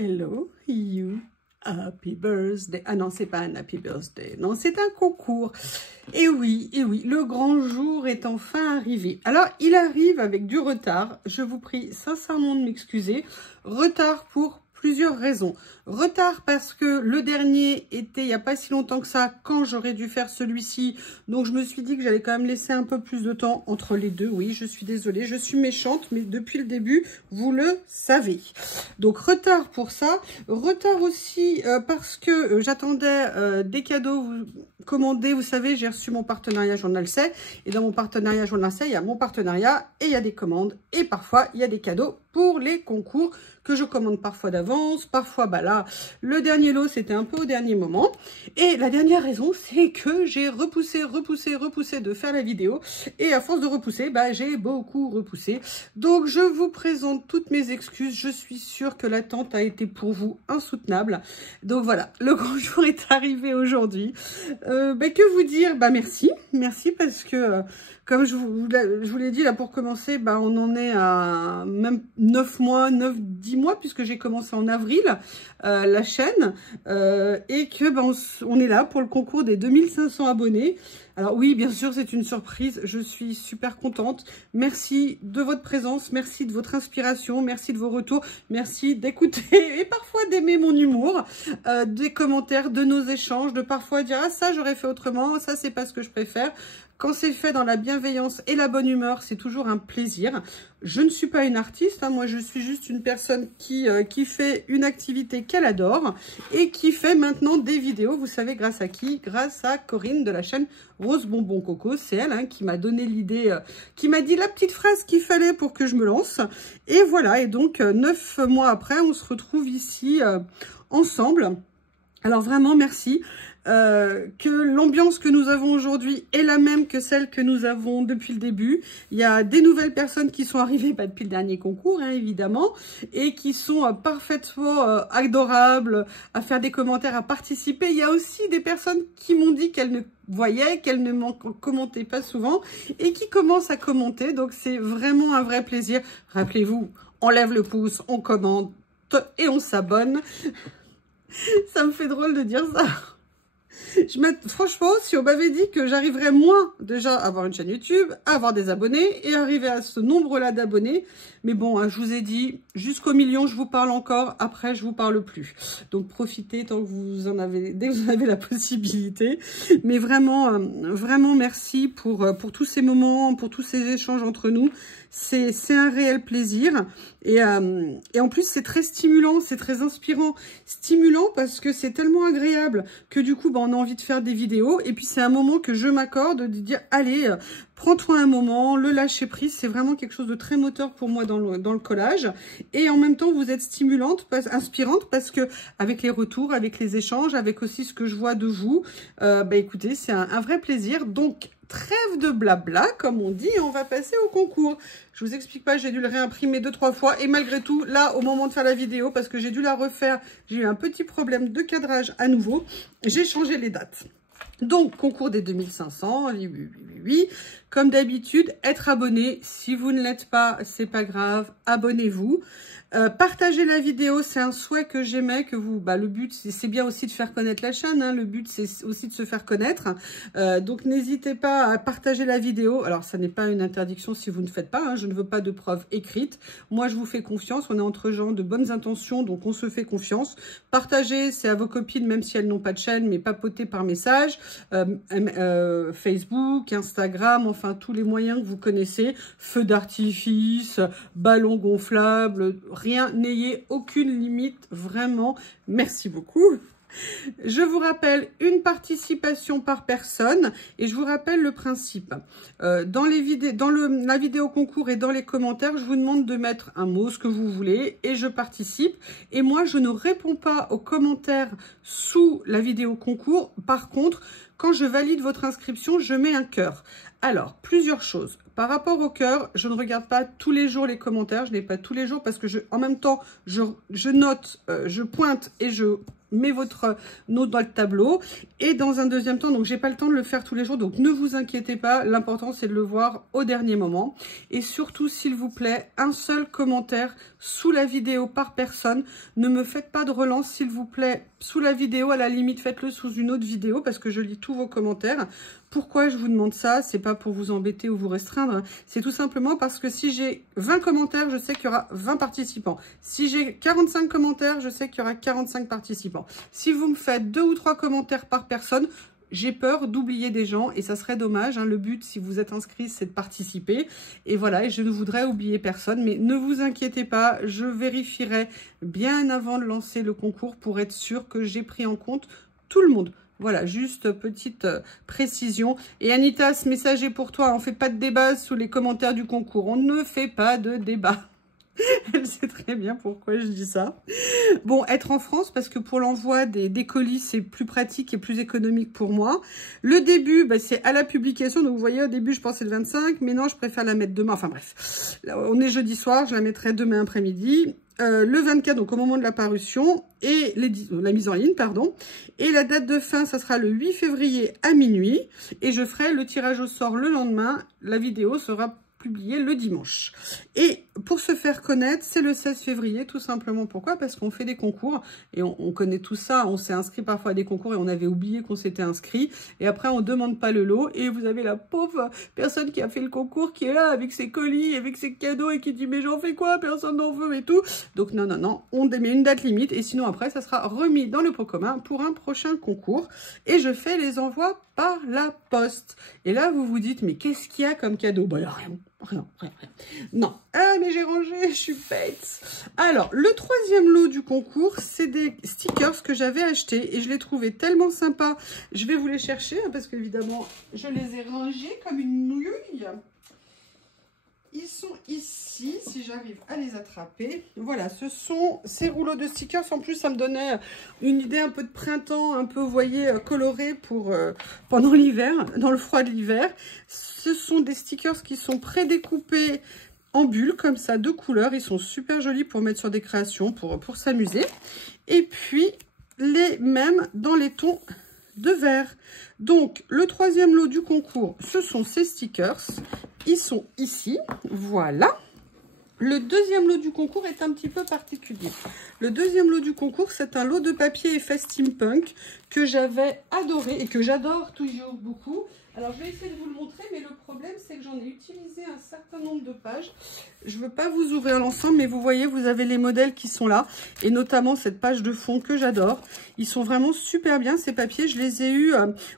Hello, you. Happy birthday. Ah non, c'est pas un happy birthday. Non, c'est un concours. Et oui, le grand jour est enfin arrivé. Alors, il arrive avec du retard. Je vous prie sincèrement de m'excuser. Retard pour plusieurs raisons. Retard parce que le dernier était il n'y a pas si longtemps que ça, quand j'aurais dû faire celui-ci. Donc, je me suis dit que j'allais quand même laisser un peu plus de temps entre les deux. Oui, je suis désolée, je suis méchante, mais depuis le début, vous le savez. Donc, retard pour ça. Retard aussi parce que j'attendais des cadeaux commandés. Vous savez, j'ai reçu mon partenariat Journal C. Et dans mon partenariat Journal C, il y a mon partenariat et il y a des commandes. Et parfois, il y a des cadeaux pour les concours que je commande parfois d'avance, parfois, bah là, le dernier lot, c'était un peu au dernier moment. Et la dernière raison, c'est que j'ai repoussé de faire la vidéo. Et à force de repousser, bah, j'ai beaucoup repoussé. Donc, je vous présente toutes mes excuses. Je suis sûre que l'attente a été pour vous insoutenable. Donc, voilà, le grand jour est arrivé aujourd'hui. Bah, que vous dire? Bah, merci. Merci parce que... comme je vous l'ai dit, là, pour commencer, bah, on en est à même 9 mois, 10 mois, puisque j'ai commencé en avril la chaîne, et que bah, on est là pour le concours des 2500 abonnés. Alors oui, bien sûr, c'est une surprise. Je suis super contente. Merci de votre présence, merci de votre inspiration, merci de vos retours, merci d'écouter et parfois d'aimer mon humour, des commentaires, de nos échanges, de parfois dire « Ah, ça, j'aurais fait autrement, ça, c'est pas ce que je préfère ». Quand c'est fait dans la bienveillance et la bonne humeur, c'est toujours un plaisir. Je ne suis pas une artiste, hein, moi je suis juste une personne qui fait une activité qu'elle adore et qui fait maintenant des vidéos. Vous savez grâce à qui? Grâce à Corinne de la chaîne Rose Bonbon Coco. C'est elle hein, qui m'a donné l'idée, qui m'a dit la petite phrase qu'il fallait pour que je me lance. Et voilà, et donc 9 mois après, on se retrouve ici ensemble. Alors vraiment, merci. Que l'ambiance que nous avons aujourd'hui est la même que celle que nous avons depuis le début. Il y a des nouvelles personnes qui sont arrivées depuis le dernier concours, hein, évidemment, et qui sont parfaitement adorables, à faire des commentaires, à participer. Il y a aussi des personnes qui m'ont dit qu'elles ne voyaient, qu'elles ne m'en commentaient pas souvent, et qui commencent à commenter. Donc, c'est vraiment un vrai plaisir. Rappelez-vous, on lève le pouce, on commente et on s'abonne. Ça me fait drôle de dire ça. Franchement, si on m'avait dit que j'arriverais moins déjà à avoir une chaîne YouTube, à avoir des abonnés et arriver à ce nombre-là d'abonnés, mais bon, hein, je vous ai dit, jusqu'au million, je vous parle encore, après, je vous parle plus. Donc, profitez tant que vous en avez, dès que vous en avez la possibilité. Mais vraiment, vraiment merci pour tous ces moments, pour tous ces échanges entre nous. C'est un réel plaisir. Et en plus, c'est très stimulant, c'est très inspirant. Stimulant parce que c'est tellement agréable que du coup, bah, on a envie de faire des vidéos. Et puis, c'est un moment que je m'accorde de dire, allez, prends-toi un moment, le lâcher prise. C'est vraiment quelque chose de très moteur pour moi dans le collage. Et en même temps, vous êtes inspirante parce que avec les retours, avec les échanges, avec aussi ce que je vois de vous, bah, écoutez, c'est un vrai plaisir. Donc, trêve de blabla, comme on dit, et on va passer au concours. Je vous explique pas, j'ai dû le réimprimer 2-3 fois, et malgré tout, là, au moment de faire la vidéo, parce que j'ai dû la refaire, j'ai eu un petit problème de cadrage à nouveau, j'ai changé les dates. Donc, concours des 2500, oui. Comme d'habitude, être abonné. Si vous ne l'êtes pas, c'est pas grave, abonnez-vous. Partagez la vidéo, c'est un souhait que j'aimais, que vous, bah, le but, c'est bien aussi de faire connaître la chaîne, hein, le but, c'est aussi de se faire connaître. Donc, n'hésitez pas à partager la vidéo. Alors, ça n'est pas une interdiction si vous ne faites pas, hein, je ne veux pas de preuves écrites. Moi, je vous fais confiance, on est entre gens de bonnes intentions, donc on se fait confiance. Partagez, c'est à vos copines, même si elles n'ont pas de chaîne, mais papotez par message. Facebook, Instagram, enfin, tous les moyens que vous connaissez. Feux d'artifice, ballons gonflables, rien, n'ayez aucune limite, vraiment, merci beaucoup. Je vous rappelle une participation par personne et je vous rappelle le principe. Dans la vidéo concours et dans les commentaires, je vous demande de mettre un mot, ce que vous voulez, et je participe. Et moi, je ne réponds pas aux commentaires sous la vidéo concours. Par contre, quand je valide votre inscription, je mets un cœur. Alors, plusieurs choses. Par rapport au cœur, je ne regarde pas tous les jours les commentaires. Je n'ai pas tous les jours parce que en même temps, je note, je pointe et je met votre note dans le tableau. Et dans un deuxième temps, donc j'ai pas le temps de le faire tous les jours, donc ne vous inquiétez pas, l'important c'est de le voir au dernier moment. Et surtout, s'il vous plaît, un seul commentaire sous la vidéo par personne. Ne me faites pas de relance, s'il vous plaît, sous la vidéo. À la limite, faites-le sous une autre vidéo parce que je lis tous vos commentaires. Pourquoi je vous demande ça? C'est pas pour vous embêter ou vous restreindre. C'est tout simplement parce que si j'ai 20 commentaires, je sais qu'il y aura 20 participants. Si j'ai 45 commentaires, je sais qu'il y aura 45 participants. Si vous me faites 2 ou 3 commentaires par personne, j'ai peur d'oublier des gens et ça serait dommage. Hein. Le but, si vous êtes inscrit, c'est de participer. Et voilà, et je ne voudrais oublier personne. Mais ne vous inquiétez pas, je vérifierai bien avant de lancer le concours pour être sûr que j'ai pris en compte tout le monde. Voilà, juste petite précision. Et Anita, ce message est pour toi. On ne fait pas de débat sous les commentaires du concours. On ne fait pas de débat. Elle sait très bien pourquoi je dis ça. Bon, être en France, parce que pour l'envoi des colis, c'est plus pratique et plus économique pour moi. Le début, bah, c'est à la publication. Donc, vous voyez, au début, je pensais le 25. Mais non, je préfère la mettre demain. Enfin, bref. Là, on est jeudi soir. Je la mettrai demain après-midi. Le 24, donc au moment de la parution, et la mise en ligne, pardon. Et la date de fin, ça sera le 8 février à minuit. Et je ferai le tirage au sort le lendemain. La vidéo sera publié le dimanche. Et pour se faire connaître, c'est le 16 février, tout simplement. Pourquoi? Parce qu'on fait des concours, et on connaît tout ça. On s'est inscrit parfois à des concours, et on avait oublié qu'on s'était inscrit. Et après, on ne demande pas le lot, et vous avez la pauvre personne qui a fait le concours, qui est là, avec ses colis, avec ses cadeaux, et qui dit, mais j'en fais quoi? Personne n'en veut, et tout. Donc, non, non, non, on met une date limite, et sinon, après, ça sera remis dans le pot commun pour un prochain concours. Et je fais les envois par la poste. Et là, vous vous dites, mais qu'est-ce qu'il y a comme cadeau? Bah, il n'y a rien. Rien. Non. Ah, mais j'ai rangé, je suis bête. Alors, le troisième lot du concours, c'est des stickers que j'avais achetés et je les trouvais tellement sympas. Je vais vous les chercher hein, parce qu'évidemment, je les ai rangés comme une nouille. Ils sont ici, si j'arrive à les attraper. Voilà, ce sont ces rouleaux de stickers. En plus, ça me donnait une idée un peu de printemps, un peu, vous voyez, coloré pour pendant l'hiver, dans le froid de l'hiver. Ce sont des stickers qui sont prédécoupés en bulles, comme ça, de couleurs. Ils sont super jolis pour mettre sur des créations, pour s'amuser. Et puis, les mêmes dans les tons de vert. Donc, le troisième lot du concours, ce sont ces stickers. Ils sont ici, voilà. Le deuxième lot du concours est un petit peu particulier. Le deuxième lot du concours, c'est un lot de papier effet steampunk que j'avais adoré et que j'adore toujours beaucoup. Alors, je vais essayer de vous le montrer, mais le problème, c'est que j'en ai utilisé un certain nombre de pages. Je ne veux pas vous ouvrir l'ensemble, mais vous voyez, vous avez les modèles qui sont là, et notamment cette page de fond que j'adore. Ils sont vraiment super bien, ces papiers. Je les ai eus,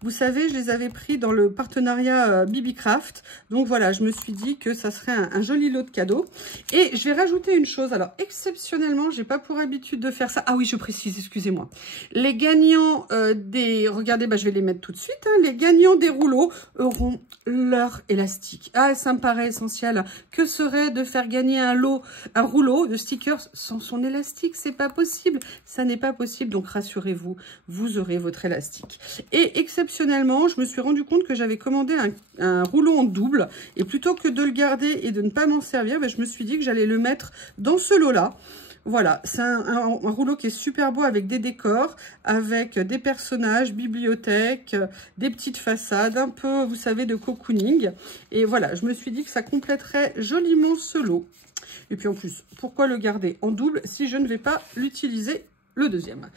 vous savez, je les avais pris dans le partenariat Bibicraft. Donc voilà, je me suis dit que ça serait un joli lot de cadeaux. Et je vais rajouter une chose. Alors, exceptionnellement, j'ai pas pour habitude de faire ça. Ah oui, je précise, excusez-moi. Les gagnants des... Regardez, bah, je vais les mettre tout de suite. Hein. Les gagnants des rouleaux auront leur élastique. Ah, ça me paraît essentiel. Que serait de faire gagner un rouleau de stickers sans son élastique? C'est pas possible. Ça n'est pas possible. Donc, rassurez-vous, vous aurez votre élastique. Et exceptionnellement, je me suis rendu compte que j'avais commandé un rouleau en double. Et plutôt que de le garder et de ne pas m'en servir, ben, je me suis dit que j'allais le mettre dans ce lot-là. Voilà, c'est un rouleau qui est super beau avec des décors, avec des personnages, bibliothèque, des petites façades, un peu, vous savez, de cocooning. Et voilà, je me suis dit que ça compléterait joliment ce lot. Et puis en plus, pourquoi le garder en double si je ne vais pas l'utiliser le deuxième?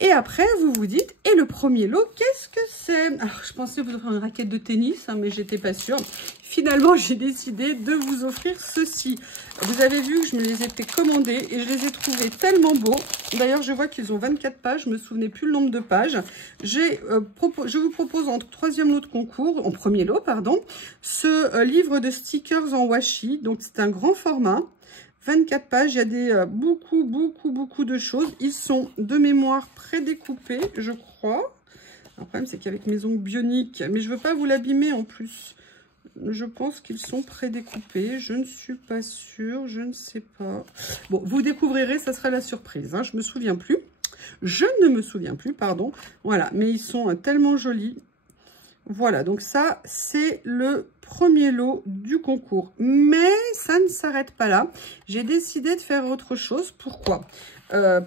Et après, vous vous dites, et le premier lot, qu'est-ce que c'est? Alors, je pensais vous offrir une raquette de tennis, hein, mais j'étais pas sûre. Finalement, j'ai décidé de vous offrir ceci. Vous avez vu que je me les ai fait commander et je les ai trouvés tellement beaux. D'ailleurs, je vois qu'ils ont 24 pages. Je me souvenais plus le nombre de pages. Je vous propose en troisième lot de concours, en premier lot, pardon, ce livre de stickers en washi. Donc, c'est un grand format. 24 pages, il y a des beaucoup de choses. Ils sont de mémoire prédécoupés, je crois. Le problème, c'est qu'avec mes ongles bioniques, mais je ne veux pas vous l'abîmer en plus. Je pense qu'ils sont prédécoupés. Je ne suis pas sûre, je ne sais pas. Bon, vous découvrirez, ça sera la surprise. Hein. Je me souviens plus. Je ne me souviens plus, pardon. Voilà, mais ils sont tellement jolis. Voilà, donc ça, c'est le premier lot du concours. Mais ça ne s'arrête pas là. J'ai décidé de faire autre chose. Pourquoi?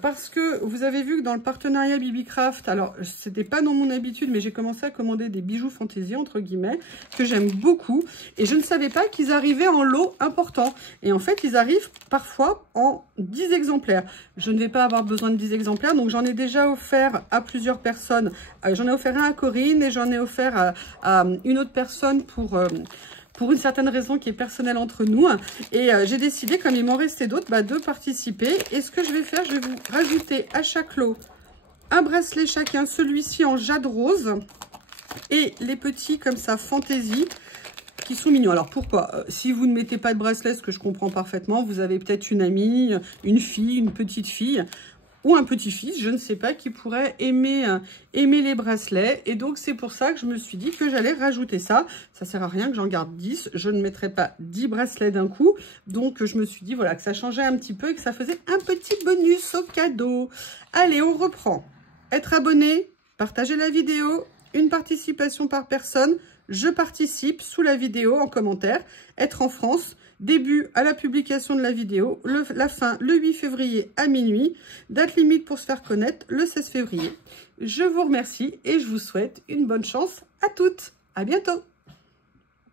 parce que vous avez vu que dans le partenariat Bibicraft, alors c'était pas dans mon habitude, mais j'ai commencé à commander des bijoux fantaisie, entre guillemets, que j'aime beaucoup. Et je ne savais pas qu'ils arrivaient en lot important. Et en fait, ils arrivent parfois en 10 exemplaires. Je ne vais pas avoir besoin de 10 exemplaires, donc j'en ai déjà offert à plusieurs personnes. J'en ai offert un à Corinne et j'en ai offert à une autre personne pour une certaine raison qui est personnelle entre nous. Et j'ai décidé, comme il m'en restait d'autres, de participer. Et ce que je vais faire, je vais vous rajouter à chaque lot un bracelet chacun, celui-ci en jade rose et les petits comme ça, fantaisie, qui sont mignons. Alors pourquoi? Si vous ne mettez pas de bracelet, ce que je comprends parfaitement, vous avez peut-être une amie, une fille, une petite fille, ou un petit-fils, je ne sais pas, qui pourrait aimer les bracelets. Et donc, c'est pour ça que je me suis dit que j'allais rajouter ça. Ça ne sert à rien que j'en garde 10. Je ne mettrai pas 10 bracelets d'un coup. Donc, je me suis dit, voilà, que ça changeait un petit peu et que ça faisait un petit bonus au cadeau. Allez, on reprend. Être abonné, partager la vidéo, une participation par personne. Je participe sous la vidéo en commentaire. Être en France. Début à la publication de la vidéo, la fin le 8 février à minuit, date limite pour se faire connaître le 16 février. Je vous remercie et je vous souhaite une bonne chance à toutes. À bientôt.